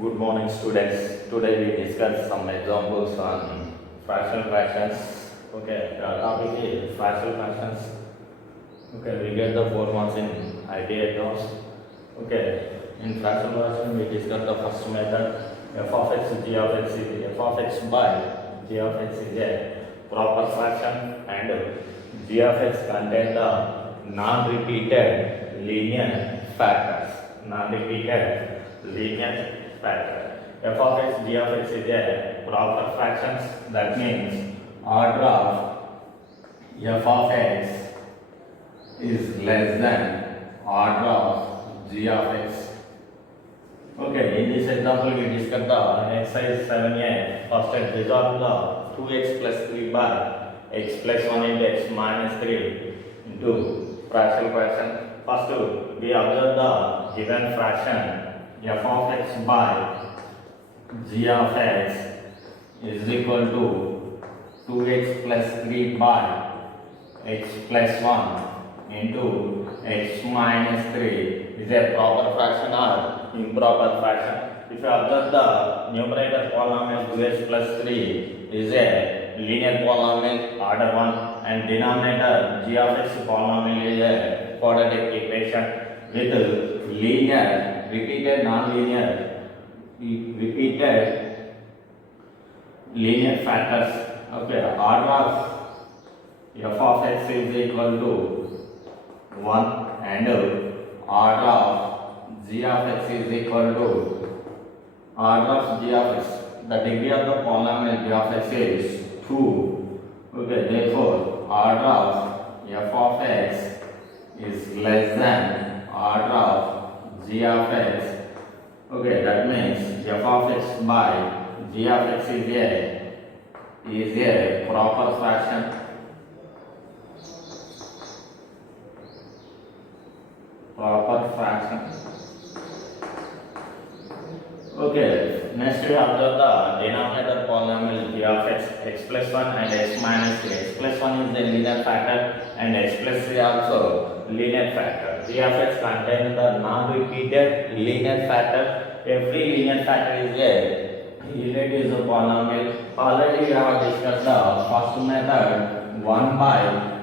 Good morning, students. Today we discuss some examples on fractional fractions. Okay, the topic is fractional fractions. Okay, we get the 4 marks in ITI exams. Okay, in fractional fraction we discuss the first method. F of x, g of x is f of x by g of x is a proper fraction, and g of x contain the non-repeated linear factors. Non-repeated linear factor. F of x, g of x is a proper fractions. That means order of f of x is less than order of g of x. Okay, in this example we discuss the exercise 7a. First, resolve the 2x plus 3 by x plus 1 into x minus 3 into fractional fraction. First, we observe the given fraction f of x by g of x is equal to 2x plus 3 by x plus 1 into x minus 3 is a proper fraction or improper fraction. If you observe the numerator polynomial 2x plus 3 is a linear polynomial order 1 and denominator g of x polynomial is a quadratic equation with linear, repeated non-linear, repeated linear factors. Okay, order of f of x is equal to 1 and order of g of x is equal to order of g of x. The degree of the polynomial g of x is 2. Okay, therefore order of f of x is less than order of g of x. Okay, that means f of x by g of x is a proper fraction. Proper fraction. Okay, next we observe the denominator polynomial g of x, x plus 1 and x minus 3. X plus 1 is the linear factor and x plus 3 also linear factor. G of x contains the non-repeated linear factor. Every linear factor is a relative polynomial. Already we have discussed the first method 1 by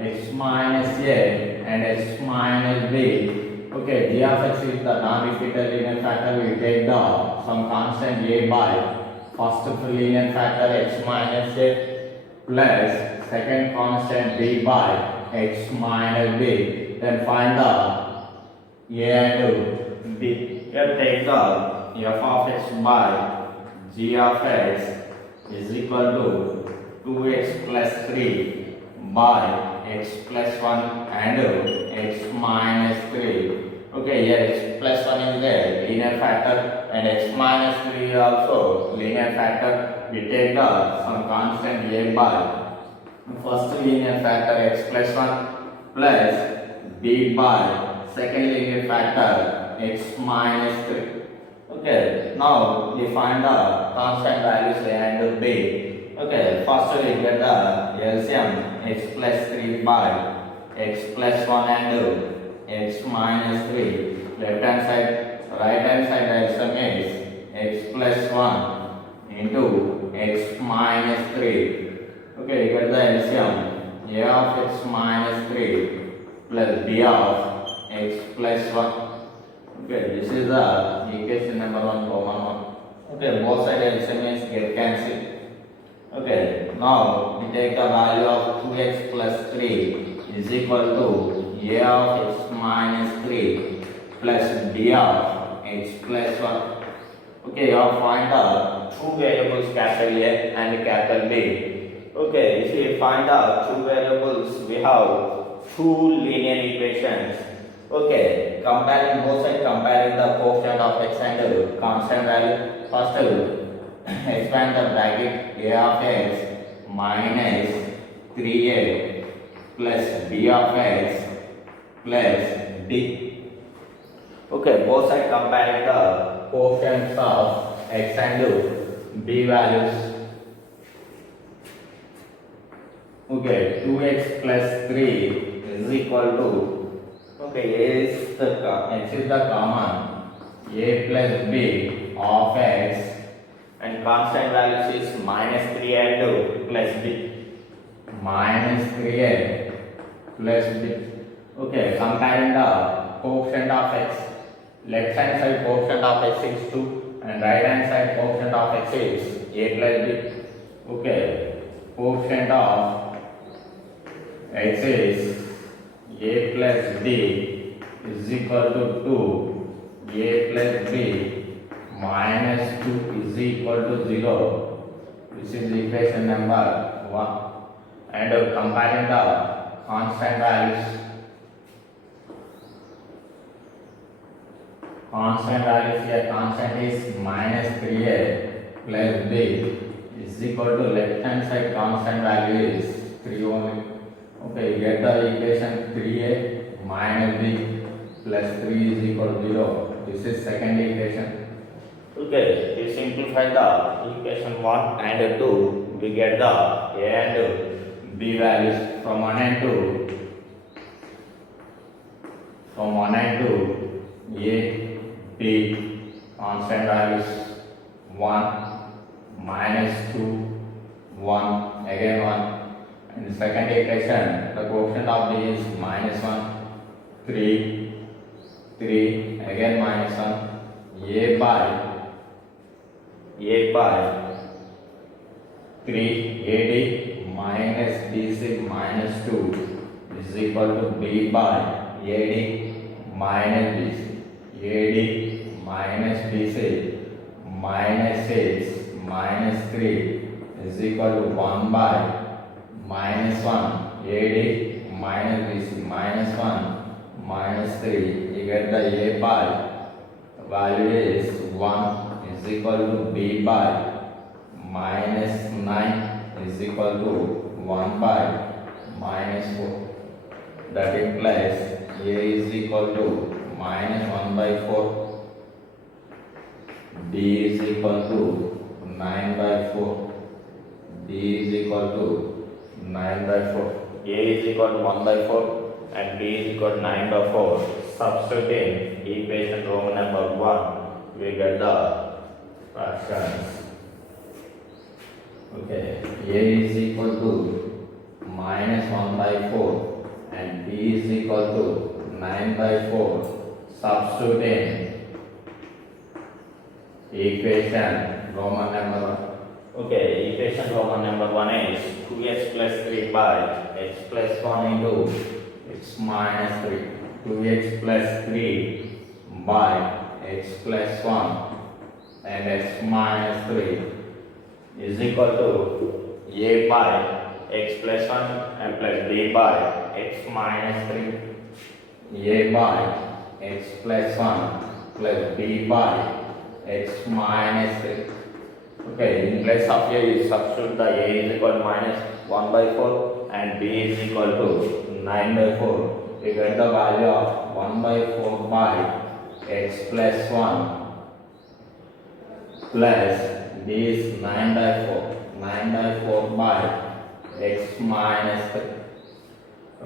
x minus a and x minus b. Okay, g of x is the non-repeated linear factor. We take the some constant a by first linear factor x minus a plus second constant b by x minus b. Then find the a and b. Here take the f of x by g of x is equal to 2x plus 3 by x plus 1 and x minus 3. Okay, here x plus 1 is the linear factor and x minus 3 is also linear factor. We take the some constant a by first linear factor x plus 1 plus b by second linear factor x minus 3. Okay, now we find the constant values a and b. Okay, first we get the LCM x plus 3 by x plus 1 and x minus 3. Left hand side, right hand side LCM is x plus 1 into x minus 3. Okay, you get the LCM a of x minus 3 plus b of x plus 1. Okay, this is the equation number 1, common one. Okay, both sides LCM is get cancelled. Okay, now we take the value of 2x plus 3 is equal to a of x minus 3 plus b of x plus 1. Okay, you have find the two variables capital A and capital B. Okay, if we find out two variables, we have two linear equations. Okay, comparing both sides, comparing the coefficient of x and constant value. First, expand the bracket a of x minus 3a plus b of x plus d. Okay, both sides comparing the coefficients of x and b values. Okay, 2x plus 3 is equal to, okay, x is the common, a plus b of x, and constant values is minus 3a and plus b. Minus 3a plus b. Okay, comparing the coefficient of x. Left hand side coefficient of x is 2 and right hand side coefficient of x is a plus b. Okay, coefficient of x is a plus b is equal to 2, a plus b minus 2 is equal to 0. This is equation number 1. And comparing the constant values. Constant values here, constant is minus 3a plus b is equal to left hand side constant value is 3 only. Okay, you get the equation 3a minus b plus 3 is equal to 0. This is second equation. Okay, we simplify the equation 1 and 2. We get the a and b values from 1 and 2. From 1 and 2, a, b, constant values 1, minus 2, 1, again 1. In the second equation, the coefficient of b is minus 1, 3, 3, again minus 1, a by 3, ad minus bc minus 2 is equal to b by ad minus bc. AD minus BC minus 6 minus 3 is equal to 1 by minus 1 AD minus BC minus 1 minus 3. You get the A by value is 1 is equal to B by minus 9 is equal to 1 by minus 4. That implies A is equal to minus 1 by 4, B is equal to 9 by 4, B is equal to 9 by 4, A is equal to 1 by 4 and B is equal to 9 by 4. Substituting equation Roman number 1, we get the fractions. Okay, A is equal to minus 1 by 4 and B is equal to 9 by 4. Substituting equation Roman number 1. Okay, equation Roman number 1 is 2x plus 3 by x plus 1 into x minus 3. 2x plus 3 by x plus 1 and x minus 3 is equal to a by x plus 1 and plus b by x minus 3. A by x plus 1 plus b by x minus 3. Okay, in place of a, you substitute the a is equal to minus 1 by 4 and b is equal to 9 by 4. You get the value of 1 by 4 by x plus 1 plus b is 9 by 4. 9 by 4 by x minus 3.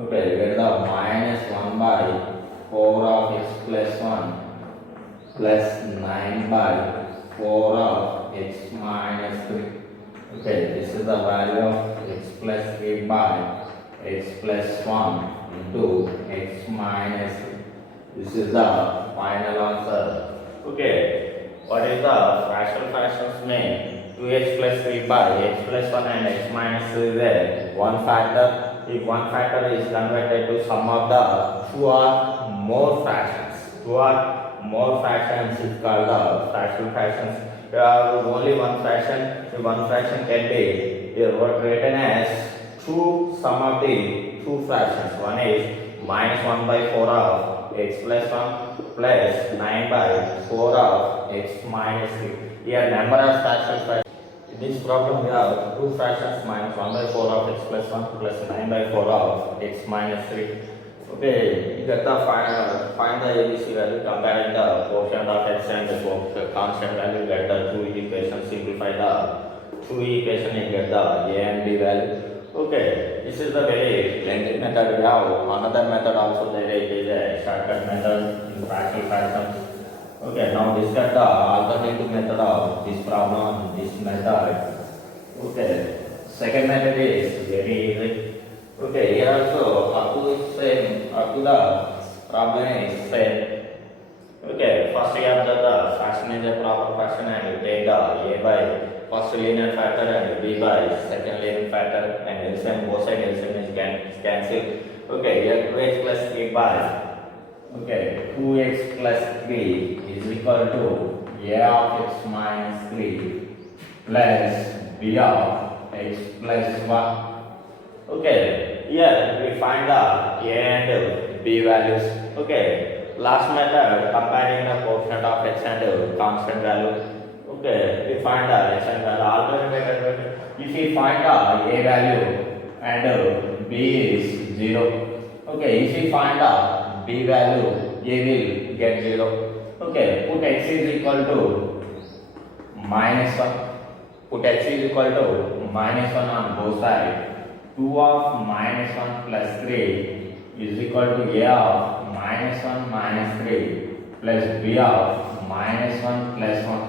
Okay, you get the minus 1 by 4 of x plus 1 plus 9 by 4 of x minus 3. Okay, this is the value of x plus 3 by x plus 1 into x minus 3. This is the final answer. Okay, what is the fractions name? 2x plus 3 by x plus 1 and x minus 3 is there. One factor. If one factor is converted to sum of the two or more fractions, is called the fractional fractions. If you have only one fraction, the one fraction can be written as two sum of the two fractions. One is minus 1 by 4 of x plus 1 plus 9 by 4 of x minus 3. Here number of fractions. In this problem we have two fractions minus 1 by 4 of x plus 1 plus 9 by 4 of x minus 3. Okay, you get the find the ABC value, comparing the quotient of x and the constant value, get the two equations, simplify the two equations, you get the a and b value. Okay, this is the very lengthy method. We have another method also, there is a shortcut method in fractional fractions. Okay, now discuss the alternative method of this problem, this method. Okay, second method is very easy. Okay, here also up to same, up to the problem is same. Okay, first we have the fraction is a proper fraction and you take the a by first linear factor and b by second linear factor and LCM both side LCM is cancelled. Okay, here 2x plus 3 by okay 2x plus 3 is equal to a of x minus 3 plus b of x plus 1. Okay, here we find the a and b values. Okay, last method comparing the coefficient of x and constant value. Okay, we find the x and value. Alternate method, if we find the a value and b is 0. Okay, if we find the b value, a will get 0. Okay, put x is equal to minus 1. Put x is equal to minus 1 on both sides. 2 of minus 1 plus 3 is equal to a of minus 1 minus 3 plus b of minus 1 plus 1.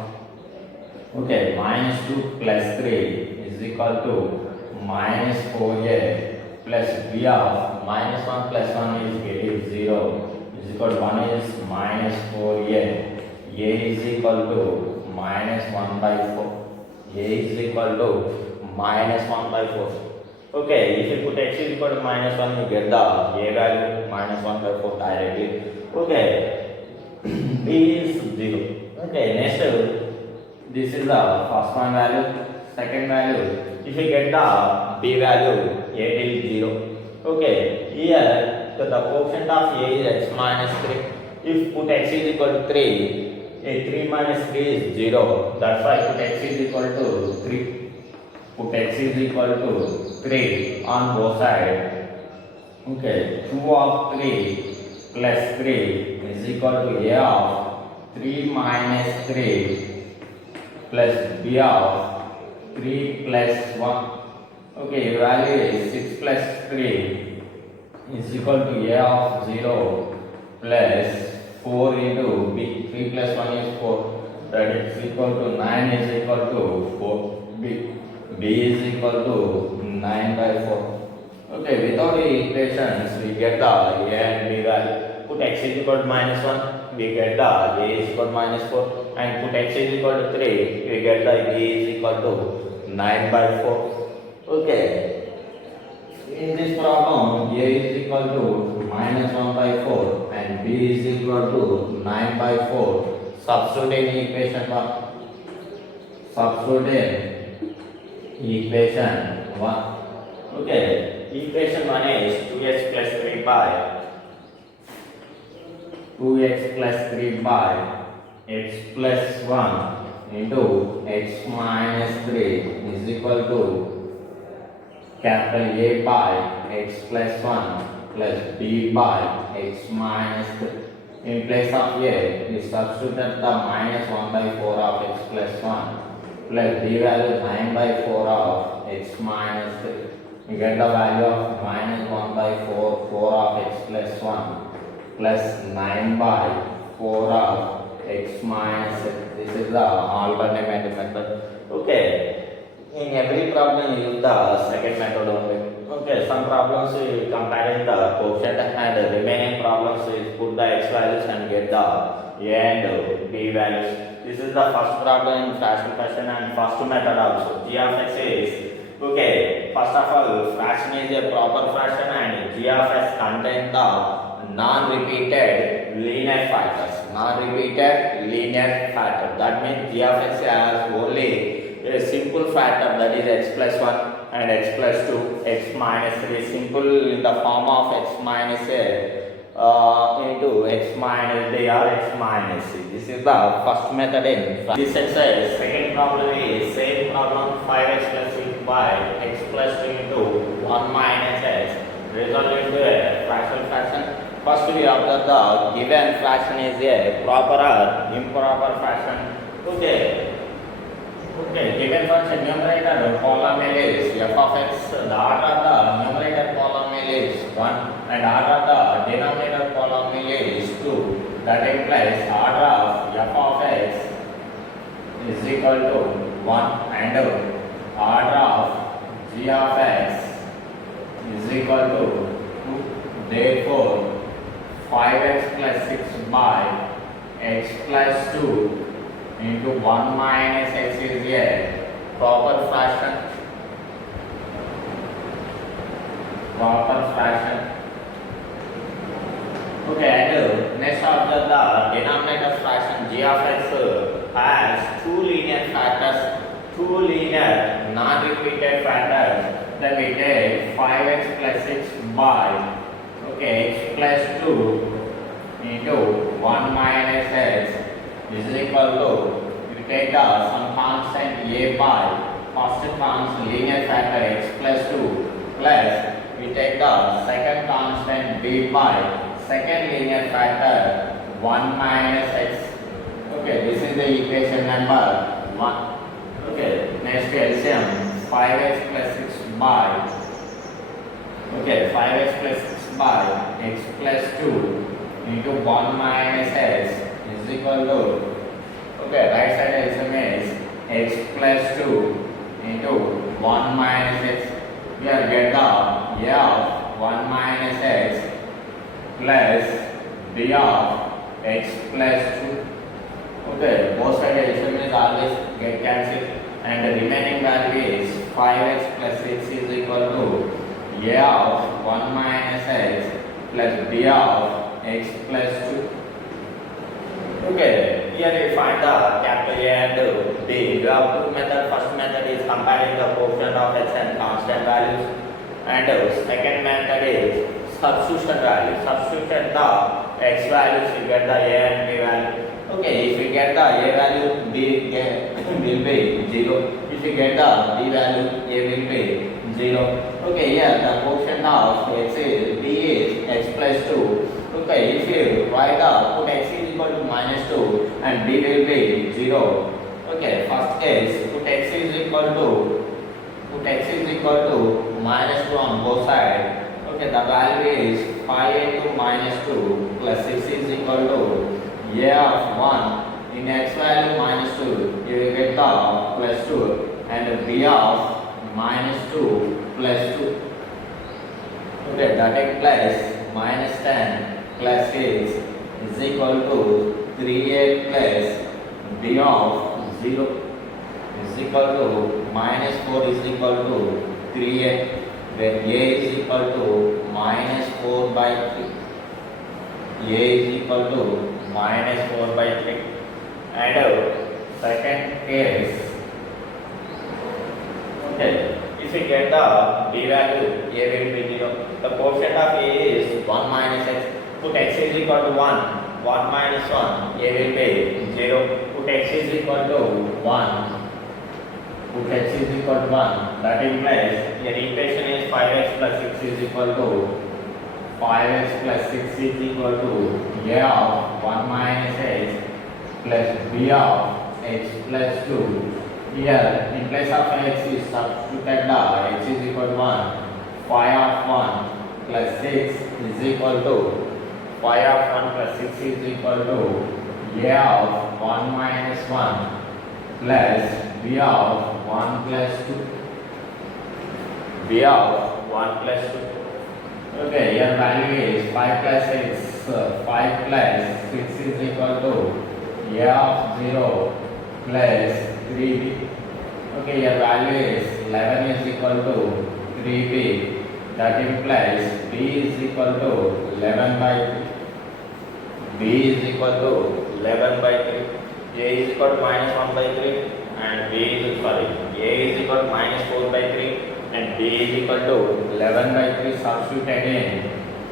Okay, minus 2 plus 3 is equal to minus 4a plus b of minus 1 plus 1 is getting 0 is equal to 1 is minus 4a. A is equal to minus 1 by 4. A is equal to minus 1 by 4. Okay, if you put x is equal to minus 1, you get the a value minus 1 by 4 directly. Okay, b is 0. Okay, next, this is the first one value, second value. If you get the b value, a is 0. Okay, here the coefficient of a is x minus 3. If put x is equal to 3, a 3 minus 3 is 0. That's why put x is equal to 3. Put x is equal to 3 on both sides. Okay, 2 of 3 plus 3 is equal to a of 3 minus 3 plus b of 3 plus 1. Okay, value is 6 plus 3 is equal to a of 0 plus 4 into b. 3 plus 1 is 4. That is equal to 9 is equal to 4 b. B is equal to 9 by 4. Okay, without the equations, we get the a and b value. Put x is equal to minus 1, we get the a is equal to minus 4. And put x is equal to 3, we get the b is equal to 9 by 4. Okay, in this problem, a is equal to minus 1 by 4 and b is equal to 9 by 4. Substitute in equation 1. Substitute in equation 1. Okay, equation 1 is 2x plus 3 by 2x plus 3 by x plus 1 into x minus 3 is equal to capital A by x plus 1 plus b by x minus 3. In place of a, we substitute the minus 1 by 4 of x plus 1 plus b value 9 by 4 of x minus 3. We get the value of minus 1 by 4, 4 of x plus 1 plus 9 by 4 of x minus 3. This is the alternative method. Okay, in every problem you use the second method only. Okay, some problems we comparing the coefficient and the remaining problems we put the x values and get the a and b values. This is the first problem in fraction question and first method also. G of x is, okay, first of all, fraction is a proper fraction and g of x contains the non-repeated linear factors. Non-repeated linear factor. That means g of x has only a simple factor, that is x plus 1 and x plus 2, x minus 3, simple in the form of x minus a into x minus b or x minus c. This is the first method in this exercise. Second problem is same problem, 5x plus 6 by x plus 2 into 1 minus x result into a fraction. First we observe the given fraction is a proper or improper fraction. Okay, given function numerator polynomial is f of x, the order of the numerator polynomial is 1 and order of the denominator polynomial is 2. That implies order of f of x is equal to 1 and order of g of x is equal to 2. Therefore, 5x plus 6 by x plus 2 into 1 minus x is a proper fraction. Okay, and next observe the denominator fraction g of x has two linear factors, two linear non-repeated factors. Then we take 5x plus 6 by x plus 2 into 1 minus x is equal to, we take the some constant a by first constant linear factor x plus 2 plus we take the second constant b by second linear factor 1 minus x. Okay, this is the equation number 1. Okay, next LCM 5x plus 6 by 5x plus 6 by x plus 2 into 1 minus x is equal to, right side LCM is x plus 2 into 1 minus x. Here get the a of 1 minus x plus b of x plus 2. Okay, both sides LCM is always get cancelled and the remaining value is 5x plus 6 is equal to a of 1 minus x plus b of x plus 2. Okay, here we find the capital A and B. We have two methods. First method is comparing the coefficient of x and constant values, and second method is substitution value. Substitute the x values, you get the A and B value. Okay, if you get the A value, B will be 0. If you get the B value, A will be 0. Okay, here the coefficient of x is B is x plus 2. Okay, if you write the put x is equal to minus 2 and b will be 0. Okay, first case put x is equal to minus 2 on both sides. Okay, the value is 5 into minus 2 plus 6 is equal to a of 1. In x value minus 2, you will get the plus 2 and b of minus 2 plus 2. Okay, that implies minus 10 plus 6 is equal to 3a plus b of 0 is equal to minus 4 is equal to 3a, where a is equal to minus 4 by 3. A is equal to minus 4 by 3. And second case, okay, if we get the b value, a will be 0. The coefficient of a is 1 minus x. Put x is equal to 1, 1 minus 1, a will be 0. Put x is equal to 1, put x is equal to 1. That implies your equation is 5x plus 6 is equal to 5x plus 6 is equal to a of 1 minus x plus b of x plus 2. Here, in place of x is substituted the x is equal to 1. 5 of 1 plus 6 is equal to 5 of 1 plus 6 is equal to a of 1 minus 1 plus b of 1 plus 2. b of 1 plus 2. Okay, your value is 5 plus 6. 5 plus 6 is equal to a of 0 plus 3b. Okay, your value is 11 is equal to 3b. That implies b is equal to 11 by 3. b is equal to 11 by 3. a is equal to minus 1 by 3 and a is equal to minus 4 by 3 and b is equal to 11 by 3. Substituted in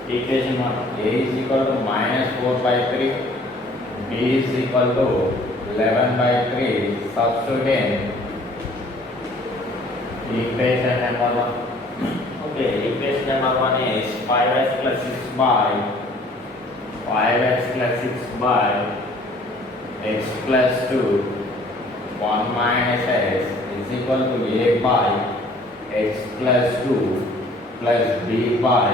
equation 1. a is equal to minus 4 by 3. b is equal to 11 by 3. Substitute in equation number 1. Okay, equation number 1 is 5x plus 6 by 5x plus 6 by x plus 2 1 minus x is equal to a by x plus 2 plus b by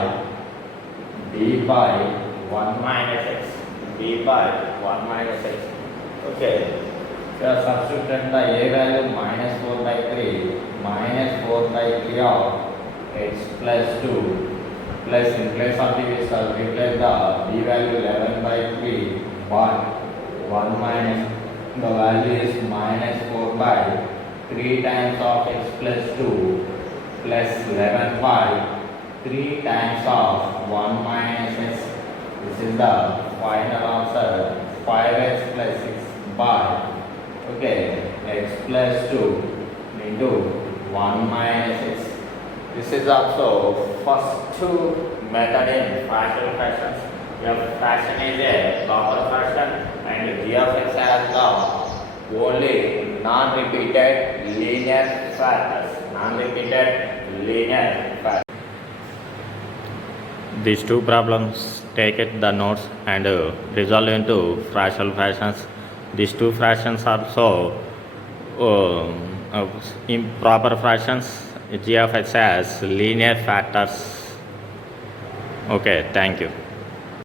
1 minus x. b by 1 minus x. Okay. You have substituted the a value minus 4 by 3 minus 4 by 3 of x plus 2 plus in place of the replace the b value 11 by 3 but 1 minus the value is minus 4 by 3 times of x plus 2 plus 11 by 3 times of 1 minus x. This is the final answer 5x plus 6 by okay x plus 2 into 1 minus x. This is also first method in partial fractions. F fraction is a proper fraction and g of x has the only non-repeated linear factors. Non-repeated linear factors. These two problems, take it the notes and resolve into fractional fractions. These two fractions are so improper fractions. G of x has linear factors. Okay, thank you.